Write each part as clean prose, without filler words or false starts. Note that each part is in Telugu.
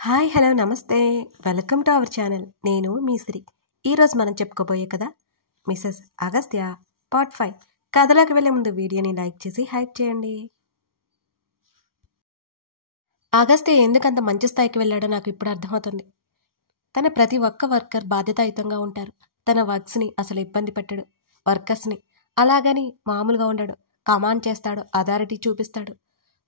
హాయ్ హలో నమస్తే వెల్కమ్ టు అవర్ ఛానల్. నేను మీ శ్రీ. ఈరోజు మనం చెప్పుకోబోయే కదా మిసెస్ అగస్త్య పార్ట్ 5. కథలోకి వెళ్ళే ముందు వీడియోని లైక్ చేసి హైప్ చేయండి. అగస్త్య ఎందుకంత మంచి స్థాయికి వెళ్ళాడో నాకు ఇప్పుడు అర్థమవుతుంది. తన ప్రతి ఒక్క వర్కర్ బాధ్యతాయుతంగా ఉంటారు. తన వర్క్స్ని అసలు ఇబ్బంది పెట్టడు, వర్కర్స్ని. అలాగని మామూలుగా ఉండడు. కమాండ్ చేస్తాడు, అథారిటీ చూపిస్తాడు.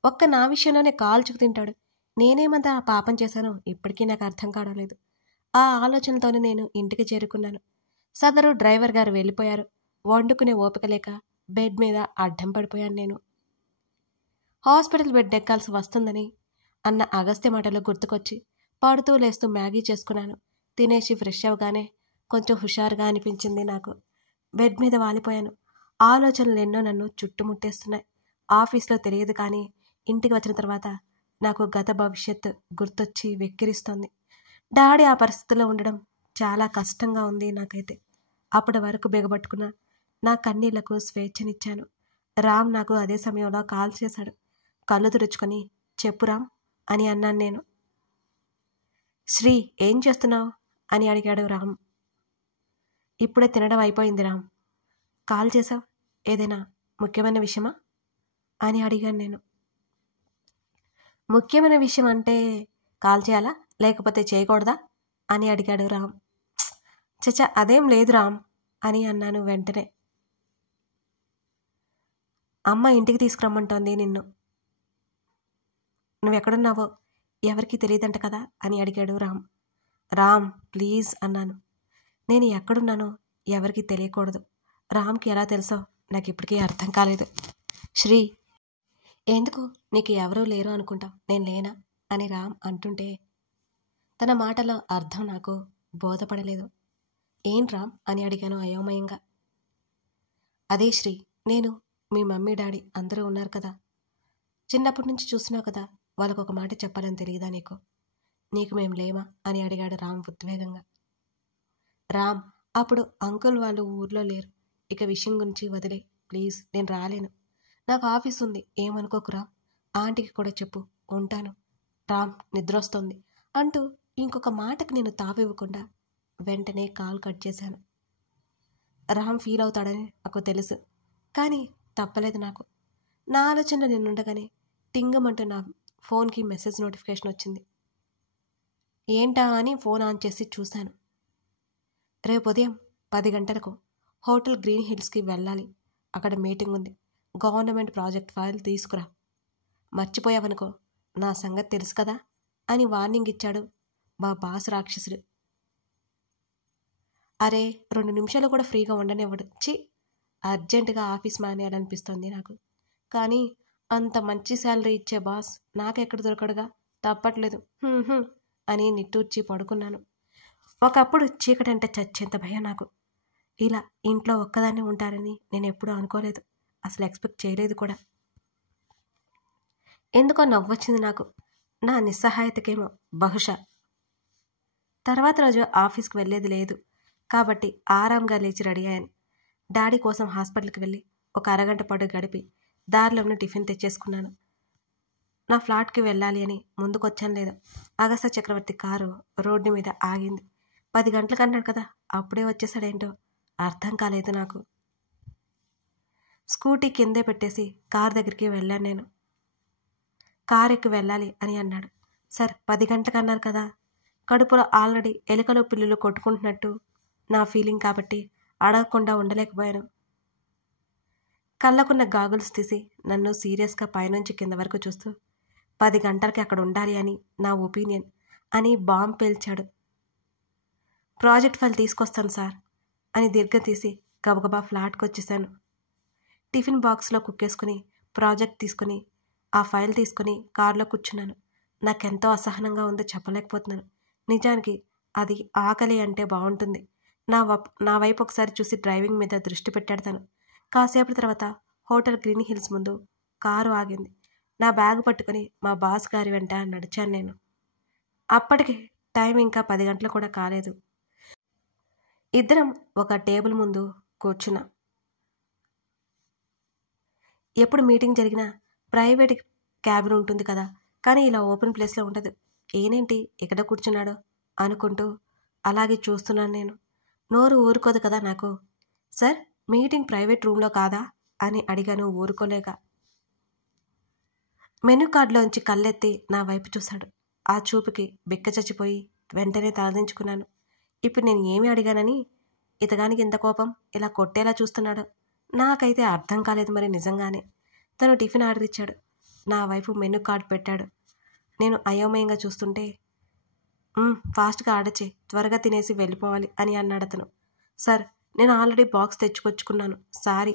ఒక్క నా విషయంలోనే కాల్చుకు తింటాడు. నేనేమంత ఆ పాపం చేశానో ఇప్పటికీ నాకు అర్థం కావడం లేదు. ఆ ఆలోచనతోనే నేను ఇంటికి చేరుకున్నాను. సదరు డ్రైవర్ గారు వెళ్ళిపోయారు. వండుకునే ఓపిక లేక బెడ్ మీద అడ్డం పడిపోయాను నేను. హాస్పిటల్ బెడ్ ఎక్కాల్సి వస్తుందని అన్న అగస్త్య మాటలు గుర్తుకొచ్చి పడుతూ లేస్తూ మ్యాగీ చేసుకున్నాను. తినేసి ఫ్రెష్ అవగానే కొంచెం హుషారుగా అనిపించింది నాకు. బెడ్ మీద వాలిపోయాను. ఆలోచనలు ఎన్నో నన్ను చుట్టుముట్టేస్తున్నాయి. ఆఫీస్లో తెలియదు, కానీ ఇంటికి వచ్చిన తర్వాత నాకు గత భవిష్యత్తు గుర్తొచ్చి వెక్కిరిస్తోంది. డాడీ ఆ పరిస్థితిలో ఉండడం చాలా కష్టంగా ఉంది నాకైతే. అప్పటి వరకు బిగబట్టుకున్న నా కన్నీళ్లకు స్వేచ్ఛనిచ్చాను. రామ్ నాకు అదే సమయంలో కాల్ చేశాడు. కళ్ళు తుడుచుకొని చెప్పు రామ్ అని అన్నాను నేను. శ్రీ, ఏం చేస్తున్నావు అని అడిగాడు రామ్. ఇప్పుడే తినడం అయిపోయింది రామ్. కాల్ చేశావు, ఏదైనా ముఖ్యమైన విషయమా అని అడిగాను నేను. ముఖ్యమైన విషయం అంటే కాల్ చేయాలా లేకపోతే చేయకూడదా అని అడిగాడు రామ్. చచ్చా, అదేం లేదు రామ్ అని అన్నాను వెంటనే. అమ్మ ఇంటికి తీసుకురమ్మంటోంది నిన్ను. నువ్వెక్కడున్నావో ఎవరికీ తెలియదంట కదా అని అడిగాడు రామ్. రామ్ ప్లీజ్ అన్నాను. నేను ఎక్కడున్నానో ఎవరికి తెలియకూడదు. రామ్కి ఎలా తెలుసో నాకు ఇప్పటికీ అర్థం కాలేదు. శ్రీ, ఎందుకు నీకు ఎవరూ లేరు అనుకుంటావు, నేను లేనా అని రామ్ అంటుంటే తన మాటలో అర్థం నాకు బోధపడలేదు. ఏం రామ్ అని అడిగాను అయోమయంగా. అదే శ్రీ, నేను, మీ మమ్మీ డాడీ అందరూ ఉన్నారు కదా, చిన్నప్పటి నుంచి చూసినావు కదా, వాళ్ళకు ఒక మాట చెప్పాలని తెలియదా నీకు? నీకు మేము లేమా అని అడిగాడు రామ్ ఉద్వేగంగా. రామ్, అప్పుడు అంకుల్ వాళ్ళు ఊర్లో లేరు. ఇక విషయం గురించి వదిలే ప్లీజ్, నేను రాలేను. నాకు ఆఫీస్ ఉంది, ఏమనుకోకురా. ఆంటీకి కూడా చెప్పు, ఉంటాను. రామ్, నిద్రొస్తోంది అంటూ ఇంకొక మాటకు నేను తావివ్వకుండా వెంటనే కాల్ కట్ చేశాను. రామ్ ఫీల్ అవుతాడని నాకు తెలుసు, కానీ తప్పలేదు నాకు. నా ఆలోచన నేనుండగానే టింగమంటూ నా ఫోన్కి మెసేజ్ నోటిఫికేషన్ వచ్చింది. ఏంటా అని ఫోన్ ఆన్ చేసి చూశాను. రేపు ఉదయం 10 గంటలకు హోటల్ గ్రీన్ హిల్స్కి వెళ్ళాలి. అక్కడ మీటింగ్ ఉంది. గవర్నమెంట్ ప్రాజెక్ట్ ఫైల్ తీసుకురా. మర్చిపోయావనుకో నా సంగతి తెలుసు కదా అని వార్నింగ్ ఇచ్చాడు మా బాస్ రాక్షసుడు. అరే, 2 నిమిషాలు కూడా ఫ్రీగా ఉండనివ్వడు. అర్జెంటుగా ఆఫీస్ మానేయాలనిపిస్తుంది నాకు. కానీ అంత మంచి శాలరీ ఇచ్చే బాస్ నాకెక్కడ దొరకడుగా, తప్పట్లేదు అని నిట్టూర్చి పడుకున్నాను. ఒకప్పుడు చీకటంటే చచ్చేంత భయం నాకు. ఇలా ఇంట్లో ఒక్కదాన్ని ఉంటారని నేను ఎప్పుడూ అనుకోలేదు, అసలు ఎక్స్పెక్ట్ చేయలేదు కూడా. ఎందుకో నవ్వొచ్చింది నాకు, నా నిస్సహాయతకేమో బహుశా. తర్వాత రోజు ఆఫీస్కి వెళ్ళేది లేదు కాబట్టి ఆరాంగా లేచి రెడీ అయ్యాను. డాడీ కోసం హాస్పిటల్కి వెళ్ళి ఒక అరగంట పాటు గడిపి దారిలోనే టిఫిన్ తెచ్చేసుకున్నాను. నా ఫ్లాట్కి వెళ్ళాలి అని ముందుకొచ్చాను లేదు, అగస్త్య చక్రవర్తి కారు రోడ్డు మీద ఆగింది. 10 గంటలకు అన్నాడు కదా, అప్పుడే వచ్చేసాడేంటో అర్థం కాలేదు నాకు. స్కూటీ కిందే పెట్టేసి కార్ దగ్గరికి వెళ్ళాను నేను. కారు ఎక్కి వెళ్ళాలి అని అన్నాడు. సార్, 10 గంటలకు అన్నారు కదా. కడుపులో ఆల్రెడీ ఎలుకలు పిల్లులు కొట్టుకుంటున్నట్టు నా ఫీలింగ్ కాబట్టి అడగకుండా ఉండలేకపోయాను. కళ్ళకున్న గాగుల్స్ తీసి నన్ను సీరియస్గా పైనుంచి కింద వరకు చూస్తూ 10 గంటలకి అక్కడ ఉండాలి అని నా ఒపీనియన్ అని బాంబు పేల్చాడు. ప్రాజెక్ట్ ఫైల్ తీసుకొస్తాను సార్ అని దీర్ఘం తీసి గబగబా ఫ్లాట్కి వచ్చేసాను. టిఫిన్ బాక్స్లో కుక్కేసుకుని ప్రాజెక్ట్ తీసుకుని ఆ ఫైల్ తీసుకుని కారులో కూర్చున్నాను. నాకెంతో అసహనంగా ఉందో చెప్పలేకపోతున్నాను. నిజానికి అది ఆకలి అంటే బాగుంటుంది. నా వైపు ఒకసారి చూసి డ్రైవింగ్ మీద దృష్టి పెట్టాడు తను. కాసేపటి తర్వాత హోటల్ గ్రీన్ హిల్స్ ముందు కారు ఆగింది. నా బ్యాగ్ పట్టుకుని మా బాస్ గారి వెంట నడిచాను నేను. అప్పటికి టైం ఇంకా 10 గంటలు కూడా కాలేదు. ఇద్దరం ఒక టేబుల్ ముందు కూర్చున్నాం. ఎప్పుడు మీటింగ్ జరిగినా ప్రైవేట్ క్యాబిన్ ఉంటుంది కదా, కానీ ఇలా ఓపెన్ ప్లేస్లో ఉండదు. ఈయనేంటి ఇక్కడ కూర్చున్నాడు అనుకుంటూ అలాగే చూస్తున్నాను నేను. నోరు ఊరుకోదు కదా నాకు. సార్, మీటింగ్ ప్రైవేట్ రూమ్లో కాదా అని అడిగాను ఊరుకోలేక. మెనూ కార్డులోంచి కళ్ళెత్తి నా వైపు చూశాడు. ఆ చూపుకి బిక్క చచ్చిపోయి వెంటనే తలదించుకున్నాను. ఇప్పుడు నేను ఏమి అడిగానని ఇతగానికి ఇంత కోపం, ఇలా కొట్టేలా చూస్తున్నాడు? నాకైతే అర్థం కాలేదు మరి నిజంగానే. తను టిఫిన్ ఆర్డర్ ఇచ్చాడు. నా వైపు మెనూ కార్డు పెట్టాడు. నేను అయోమయంగా చూస్తుంటే, ఫాస్ట్గా ఆర్డర్ చేయి, త్వరగా తినేసి వెళ్ళిపోవాలి అని అన్నాడు అతను. సార్, నేను ఆల్రెడీ బాక్స్ తెచ్చుకొచ్చుకున్నాను, సారీ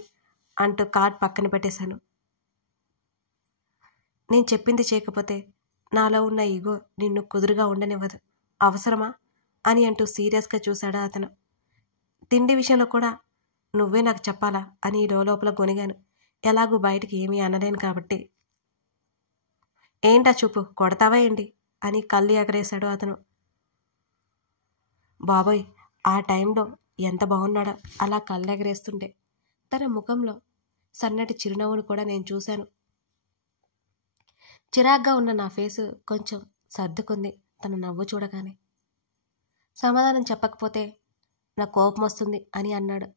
అంటూ కార్డ్ పక్కన పెట్టేశాను. నేను చెప్పింది చేయకపోతే నాలో ఉన్న ఈగో నిన్ను కుదురుగా ఉండనివ్వదు, అవసరమా అని అంటూ సీరియస్గా చూశాడా అతను. తిండి విషయంలో కూడా నువ్వే నాకు చెప్పాలా అని లోపల గొనిగాను. ఎలాగూ బయటికి ఏమీ అనలేను కాబట్టి. ఏంటా చూపు, కొడతావా ఏంటి అని కళ్ళు ఎగరేశాడు అతను. బాబోయ్, ఆ టైంలో ఎంత బాగున్నాడో అలా కళ్ళు ఎగరేస్తుంటే. తన ముఖంలో సన్నటి చిరునవ్వును కూడా నేను చూశాను. చిరాగ్గా ఉన్న నా ఫేసు కొంచెం సర్దుకుంది తన నవ్వు చూడగానే. సమాధానం చెప్పకపోతే నా కోపం వస్తుంది అని అన్నాడు.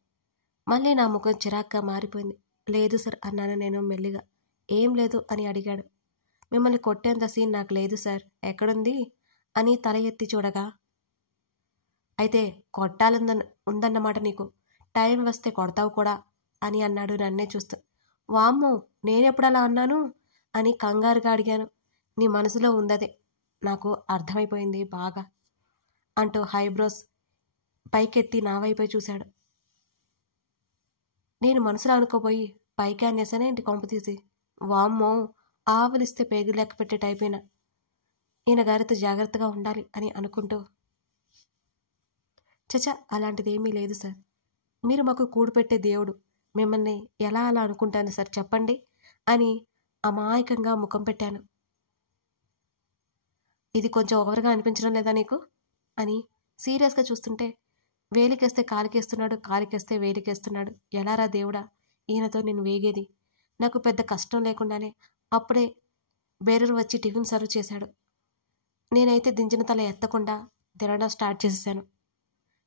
మళ్ళీ నా ముఖం చిరాగ్గా మారిపోయింది. లేదు సార్ అన్నాను నేను మెల్లిగా. ఏం లేదు అని అడిగాడు. మిమ్మల్ని కొట్టేంత సీన్ నాకు లేదు సార్, ఎక్కడుంది అని తల ఎత్తి చూడగా, అయితే ఉందన్నమాట నీకు, టైం వస్తే కొడతావు కూడా అని అన్నాడు నన్నే చూస్తూ. వామ్మో, నేనెప్పుడు అలా అన్నాను అని కంగారుగా అడిగాను. నీ మనసులో ఉందదే, నాకు అర్థమైపోయింది బాగా అంటూ హైబ్రోస్ పైకెత్తి నా వైపే చూశాడు. నేను మనసులో అనుకోపోయి పైకి అనేసానే ఏంటి కొంపతీసి. వామ్మో, ఆవులిస్తే పేగు లెక్క పెట్టే టైపేనా, ఈయన గారితో జాగ్రత్తగా ఉండాలి అని అనుకుంటూ, చచా అలాంటిదేమీ లేదు సార్, మీరు మాకు కూడు పెట్టే దేవుడు, మిమ్మల్ని ఎలా అలా అనుకుంటాను సార్ చెప్పండి అని అమాయకంగా ముఖం పెట్టాను. ఇది కొంచెం ఓవర్గా అనిపించడం లేదా నీకు అని సీరియస్గా చూస్తుంటే, వేలికేస్తే కాలికేస్తున్నాడు, కాలికేస్తే వేలికేస్తున్నాడు, ఎలారా దేవుడా ఈయనతో నేను వేగేది. నాకు పెద్ద కష్టం లేకుండానే అప్పుడే బేరర్ వచ్చి టిఫిన్ సర్వ్ చేశాడు. నేనైతే దించిన తల ఎత్తకుండా తినడం స్టార్ట్ చేసేసాను.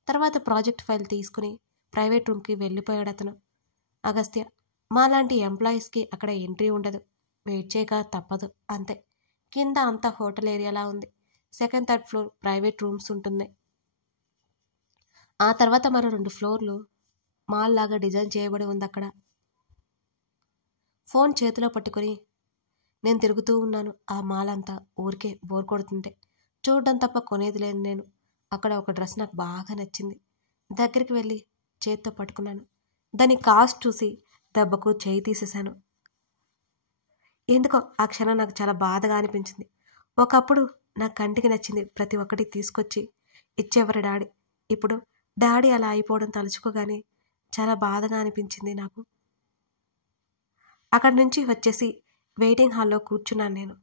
తర్వాత ప్రాజెక్ట్ ఫైల్ తీసుకుని ప్రైవేట్ రూమ్కి వెళ్ళిపోయాడు అతను. అగస్త్య, మాలాంటి ఎంప్లాయీస్కి అక్కడ ఎంట్రీ ఉండదు, వెయిట్ చేయక తప్పదు అంతే. కింద అంతా హోటల్ ఏరియాలా ఉంది. Second third floor private rooms ఉంటుంది. ఆ తర్వాత మరో 2 ఫ్లోర్లు మాల్ లాగా డిజైన్ చేయబడి ఉంది అక్కడ. ఫోన్ చేతిలో పట్టుకుని నేను తిరుగుతూ ఉన్నాను ఆ మాల్ అంతా. ఊరికే బోర్ కొడుతుంటే చూడడం తప్ప కొనేది లేదు నేను. అక్కడ ఒక డ్రెస్ నాకు బాగా నచ్చింది. దగ్గరికి వెళ్ళి చేతితో పట్టుకున్నాను. దాని కాస్ట్ చూసి దెబ్బకు చేయి తీసేశాను. ఎందుకో ఆ క్షణం నాకు చాలా బాధగా అనిపించింది. ఒకప్పుడు నా కంటికి నచ్చింది ప్రతి ఒక్కటి తీసుకొచ్చి ఇచ్చేవారు డాడీ. ఇప్పుడు డాడీ అలా అయిపోవడం తలుచుకోగానే చాలా బాధగా అనిపించింది నాకు. అక్కడి నుంచి వచ్చేసి వెయిటింగ్ హాల్లో కూర్చున్నాను నేను.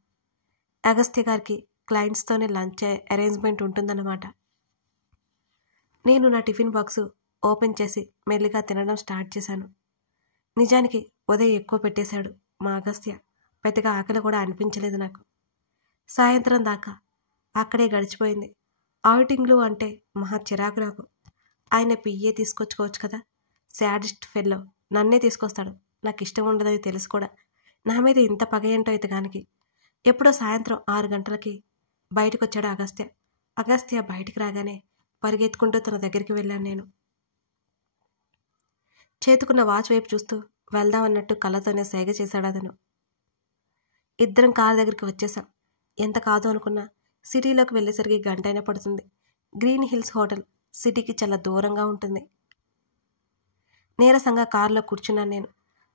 అగస్త్య గారికి క్లయింట్స్తోనే లంచ్ అరేంజ్మెంట్ ఉంటుందన్నమాట. నేను నా టిఫిన్ బాక్సు ఓపెన్ చేసి మెల్లిగా తినడం స్టార్ట్ చేశాను. నిజానికి ఉదయం ఎక్కువ పెట్టేశాడు మా అగస్త్య. పెద్దగా ఆకలి కూడా అనిపించలేదు నాకు. సాయంత్రం దాకా అక్కడే గడిచిపోయింది. ఔటింగ్లు అంటే మహా చిరాకు నాకు. ఆయన పియ్యే తీసుకొచ్చుకోవచ్చు కదా. శాడిస్ట్ ఫెల్లో నన్నే తీసుకొస్తాడు. నాకు ఇష్టం ఉండదని తెలుసు కూడా. నా మీద ఇంత పగ ఏంటో ఇతగానికి. ఎప్పుడో సాయంత్రం 6 గంటలకి బయటకు వచ్చాడు అగస్త్య. అగస్త్య బయటికి రాగానే పరిగెత్తుకుంటూ తన దగ్గరికి వెళ్ళాను నేను. చేతుకున్న వాచ్ వైపు చూస్తూ వెళ్దామన్నట్టు కళ్ళతోనే సైగ చేశాడు అతను. ఇద్దరం కారు దగ్గరికి వచ్చేసాం. ఎంత కాదు అనుకున్నా సిటీలోకి వెళ్ళేసరికి గంటైనా పడుతుంది. గ్రీన్ హిల్స్ హోటల్ సిటీకి చాలా దూరంగా ఉంటుంది. నీరసంగా కారులో కూర్చున్నాను నేను.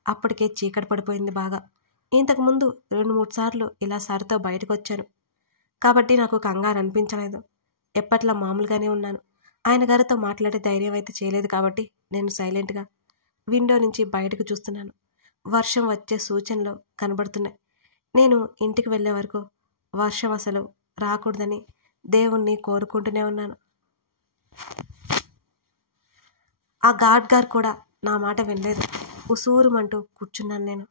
అప్పటికే చీకటి పడిపోయింది బాగా. ఇంతకుముందు 2-3 సార్లు ఇలా సార్తో బయటకు వచ్చాను కాబట్టి నాకు కంగారు అనిపించలేదు. ఎప్పట్లా మామూలుగానే ఉన్నాను. ఆయన గారితో మాట్లాడే ధైర్యం అయితే చేయలేదు కాబట్టి నేను సైలెంట్గా విండో నుంచి బయటకు చూస్తున్నాను. వర్షం వచ్చే సూచనలు కనబడుతున్నాయి. నేను ఇంటికి వెళ్ళే వరకు వర్షం అసలు రాకూడదని దేవుణ్ణి కోరుకుంటూనే ఉన్నాను. ఆ గాడ్ గారు కూడా నా మాట వినలేదు. ఉసూరుమంటూ కూర్చున్నాను నేను.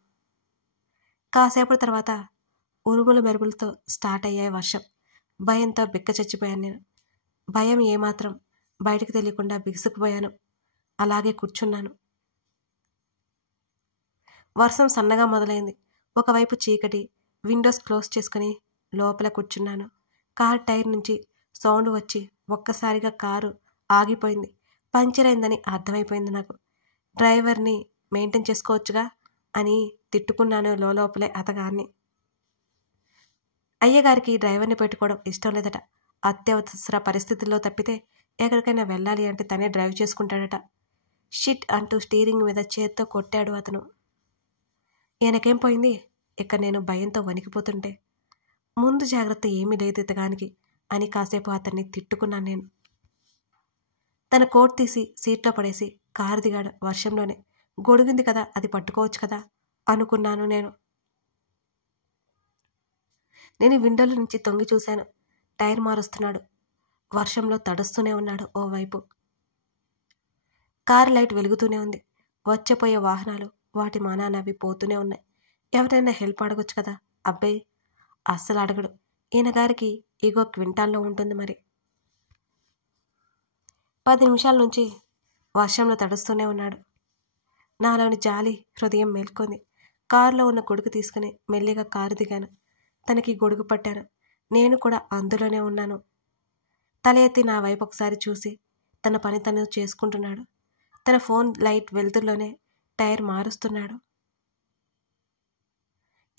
కాసేపటి తర్వాత ఉరుముల మెరుపులతో స్టార్ట్ అయ్యాయి వర్షం. భయంతో బిక్క చచ్చిపోయాను నేను. భయం ఏమాత్రం బయటకు తెలియకుండా బిగుసుకుపోయాను. అలాగే కూర్చున్నాను. వర్షం సన్నగా మొదలైంది. ఒకవైపు చీకటి. విండోస్ క్లోజ్ చేసుకుని లోపల కూర్చున్నాను. కార్ టైర్ నుంచి సౌండ్ వచ్చి ఒక్కసారిగా కారు ఆగిపోయింది. పంచర్ అయిందని అర్థమైపోయింది నాకు. డ్రైవర్ని మెయింటైన్ చేసుకోవచ్చుగా అని తిట్టుకున్నాను లోపలే అతగాన్ని. అయ్యగారికి డ్రైవర్ని పెట్టుకోవడం ఇష్టం లేదట. అత్యవసర పరిస్థితుల్లో తప్పితే ఎక్కడికైనా వెళ్ళాలి అంటే తనే డ్రైవ్ చేసుకుంటాడట. షిట్ అంటూ స్టీరింగ్ మీద చేత్తో కొట్టాడు అతను. ఈయనకేం పోయింది? ఇక నేను భయంతో వణికిపోతుంటే ముందు జాగ్రత్త ఏమీ లేదు ఇతగానికి అని కాసేపు అతన్ని తిట్టుకున్నాను నేను. తన కోట్ తీసి సీట్లో పడేసి కారు దిగాడు వర్షంలోనే. గొడుగుంది కదా, అది పట్టుకోవచ్చు కదా అనుకున్నాను నేను. నేను విండోల నుంచి తొంగి చూశాను. టైర్ మారుస్తున్నాడు. వర్షంలో తడుస్తూనే ఉన్నాడు ఓవైపు. కారు లైట్ వెలుగుతూనే ఉంది. వచ్చేపోయే వాహనాలు వాటి మానానవి పోతూనే ఉన్నాయి. ఎవరైనా హెల్ప్ అడగొచ్చు కదా. అబ్బాయి అస్సలు అడగడు. ఈయన గారికి ఈగో క్వింటాల్లో ఉంటుంది మరి. 10 నిమిషాల నుంచి వర్షంలో తడుస్తూనే ఉన్నాడు. నాలోని జాలి హృదయం మేల్కొంది. కారులో ఉన్న గొడుగు తీసుకుని మెల్లిగా కారు దిగాను. తనకి గొడుగు పట్టాను. నేను కూడా అందులోనే ఉన్నాను. తల ఎత్తి నా వైపు ఒకసారి చూసి తన పని తను చేసుకుంటున్నాడు. తన ఫోన్ లైట్ వెలుతురులోనే టైర్ మారుస్తున్నాడు.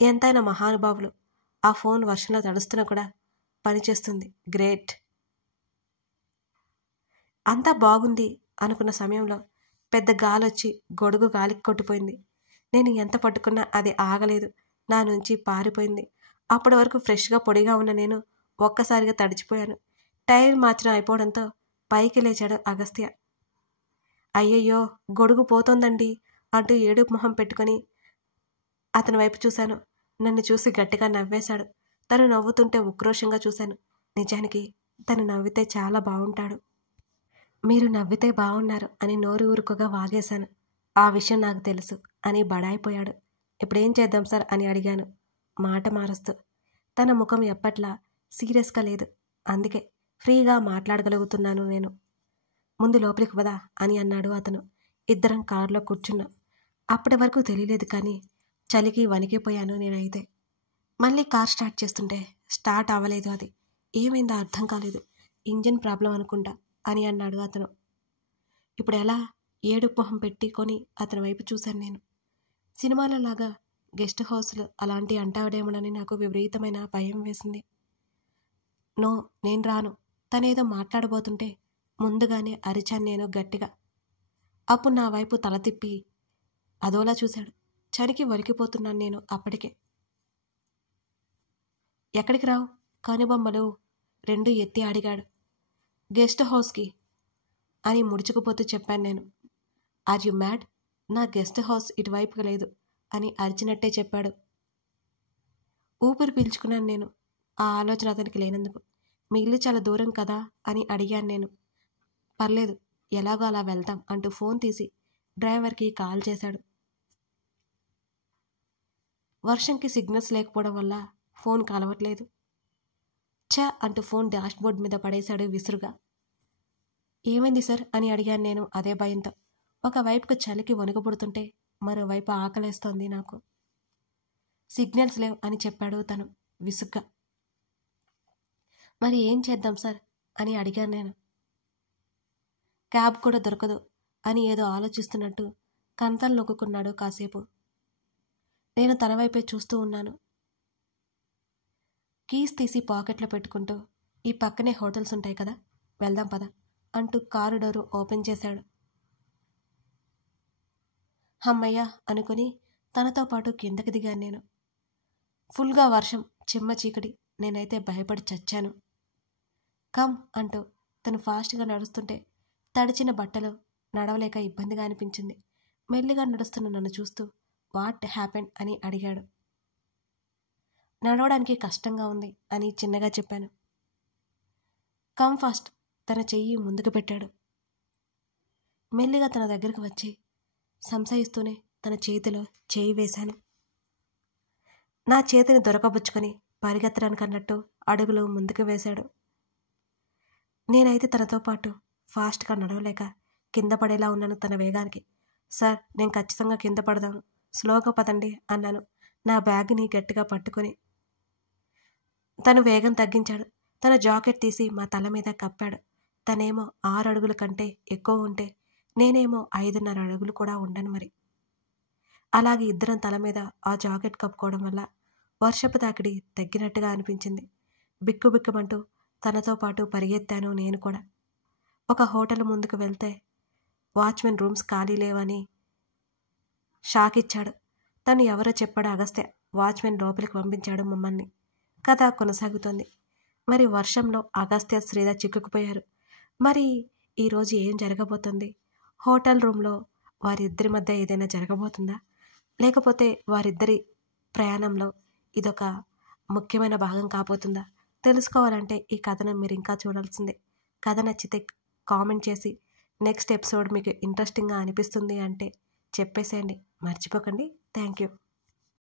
ఎంతైనా మహానుభావులు. ఆ ఫోన్ వర్షంలో తడుస్తున్నా కూడా పనిచేస్తుంది. గ్రేట్. అంతా బాగుంది అనుకున్న సమయంలో పెద్ద గాలొచ్చి గొడుగు గాలికి కొట్టిపోయింది. నేను ఎంత పట్టుకున్నా అది ఆగలేదు. నా నుంచి పారిపోయింది. అప్పటి వరకు ఫ్రెష్గా పొడిగా ఉన్న నేను ఒక్కసారిగా తడిచిపోయాను. టైర్ మార్చడం అయిపోవడంతో పైకి లేచాడు అగస్త్య. అయ్యయ్యో గొడుగు పోతోందండి అంటూ ఏడుపు మొహం పెట్టుకొని అతని వైపు చూశాను. నన్ను చూసి గట్టిగా నవ్వేశాడు. తను నవ్వుతుంటే ఉక్రోషంగా చూశాను. నిజానికి తను నవ్వితే చాలా బాగుంటాడు. మీరు నవ్వితే బాగున్నారు అని నోరు ఊరుకోగా వాగేశాను. ఆ విషయం నాకు తెలుసు అని బడాయిపోయాడు. ఇప్పుడేం చేద్దాం సార్ అని అడిగాను మాట మారుస్తూ. తన ముఖం ఎప్పట్లా సీరియస్గా లేదు. అందుకే ఫ్రీగా మాట్లాడగలుగుతున్నాను నేను. ముందు లోపలికి పదా అని అన్నాడు అతను. ఇద్దరం కారులో కూర్చున్నాం. అప్పటి వరకు తెలియలేదు కానీ చలికి వణికిపోయాను నేనైతే. మళ్ళీ కార్ స్టార్ట్ చేస్తుంటే స్టార్ట్ అవ్వలేదు. అది ఏమైందో అర్థం కాలేదు. ఇంజిన్ ప్రాబ్లం అనుకుంటా అని అన్నాడు అతను. ఇప్పుడు ఎలా? ఏడుపు మొహం పెట్టుకొని అతని వైపు చూశాను నేను. సినిమాలో లాగా గెస్ట్ హౌస్లు అలాంటి అంటాడేమోనని నాకు విపరీతమైన భయం వేసింది. నో, నేను రాను. తనేదో మాట్లాడబోతుంటే ముందుగానే అరిచాను నేను గట్టిగా. అప్పుడు నా వైపు తల తిప్పి అదోలా చూశాడు. చలికి వణికిపోతున్నాను నేను అప్పటికే. ఎక్కడికి రావు? కనుబొమ్మలు 2 ఎత్తి అడిగాడు. గెస్ట్ హౌస్కి అని ముడుచుకుపోతూ చెప్పాను నేను. Are you mad? నా గెస్ట్ హౌస్ ఇటువైపుగా లేదు అని అరిచినట్టే చెప్పాడు. ఊపిరి పీల్చుకున్నాను నేను. ఆ ఆలోచన అతనికి లేనందుకు. మీ ఇల్లు చాలా దూరం కదా అని అడిగాను నేను. పర్లేదు, ఎలాగో అలా వెళ్తాం అంటూ ఫోన్ తీసి డ్రైవర్కి కాల్ చేశాడు. వర్షంకి సిగ్నల్స్ లేకపోవడం వల్ల ఫోన్ కలవట్లేదు. ఛ అంటూ ఫోన్ డాష్బోర్డ్ మీద పడేశాడు విసురుగా. ఏమైంది సార్ అని అడిగాను నేను అదే భయంతో. ఒకవైపుకు చలికి వణుకుపుడుతుంటే మరోవైపు ఆకలేస్తోంది నాకు. సిగ్నల్స్ లేవు అని చెప్పాడు తను విసుగ్గా. మరి ఏం చేద్దాం సార్ అని అడిగాను నేను. క్యాబ్ కూడా దొరకదు అని ఏదో ఆలోచిస్తున్నట్టు కంతలు నొక్కున్నాడు కాసేపు. నేను తన వైపే చూస్తూ ఉన్నాను. కీస్ తీసి పాకెట్లో పెట్టుకుంటూ ఈ పక్కనే హోటల్స్ ఉంటాయి కదా, వెళ్దాం పద అంటూ కారు డోరు ఓపెన్ చేశాడు. హమ్మయ్య అనుకుని తనతో పాటు కిందకి దిగాను నేను. ఫుల్గా వర్షం, చిమ్మ చీకటి. నేనైతే భయపడి చచ్చాను. కమ్ అంటూ తను ఫాస్ట్గా నడుస్తుంటే తడిచిన బట్టలు నడవలేక ఇబ్బందిగా అనిపించింది. మెల్లిగా నడుస్తున్న నన్ను చూస్తూ వాట్ హ్యాపెండ్ అని అడిగాడు. నడవడానికి కష్టంగా ఉంది అని చిన్నగా చెప్పాను. Come fast. తన చెయ్యి ముందుకు పెట్టాడు. మెల్లిగా తన దగ్గరికి వచ్చి సంశయిస్తూనే తన చేతిలో చేయి వేశాను. నా చేతిని దొరకబుచ్చుకొని పరిగెత్తడానికి అన్నట్టు అడుగులు ముందుకు వేశాడు. నేనైతే తనతో పాటు ఫాస్ట్గా నడవలేక కింద పడేలా ఉన్నాను తన వేగానికి. సార్, నేను ఖచ్చితంగా కింద పడదాను, స్లోగా పదండి అన్నాను నా బ్యాగ్ని గట్టిగా పట్టుకొని. తను వేగం తగ్గించాడు. తన జాకెట్ తీసి మా తల మీద కప్పాడు. తనేమో 6 అడుగుల కంటే ఎక్కువ ఉంటే నేనేమో 5.5 అడుగులు కూడా ఉండను మరి. అలాగే ఇద్దరం తల మీద ఆ జాకెట్ కప్పుకోవడం వల్ల వర్షపు తాకిడి తగ్గినట్టుగా అనిపించింది. బిక్కుబిక్కుమంటూ తనతో పాటు పరిగెత్తాను నేను కూడా. ఒక హోటల్ ముందుకు వెళ్తే వాచ్మెన్ రూమ్స్ ఖాళీ లేవని షాక్ ఇచ్చాడు. తను ఎవరో చెప్పాడు అగస్త్య. వాచ్మెన్ లోపలికి పంపించాడు మమ్మల్ని. కథ కొనసాగుతోంది. మరి వర్షంలో అగస్త్య, శ్రీధర్ చిక్కుకుపోయారు. మరి ఈరోజు ఏం జరగబోతుంది? హోటల్ రూమ్లో వారిద్దరి మధ్య ఏదైనా జరగబోతుందా? లేకపోతే వారిద్దరి ప్రయాణంలో ఇదొక ముఖ్యమైన భాగం కాబోతుందా? తెలుసుకోవాలంటే ఈ కథను మీరు ఇంకా చూడాల్సిందే. కథ నచ్చితే కామెంట్ చేసి నెక్స్ట్ ఎపిసోడ్ మీకు ఇంట్రెస్టింగ్గా అనిపిస్తుంది అంటే చెప్పేసేయండి. మర్చిపోకండి. Thank you.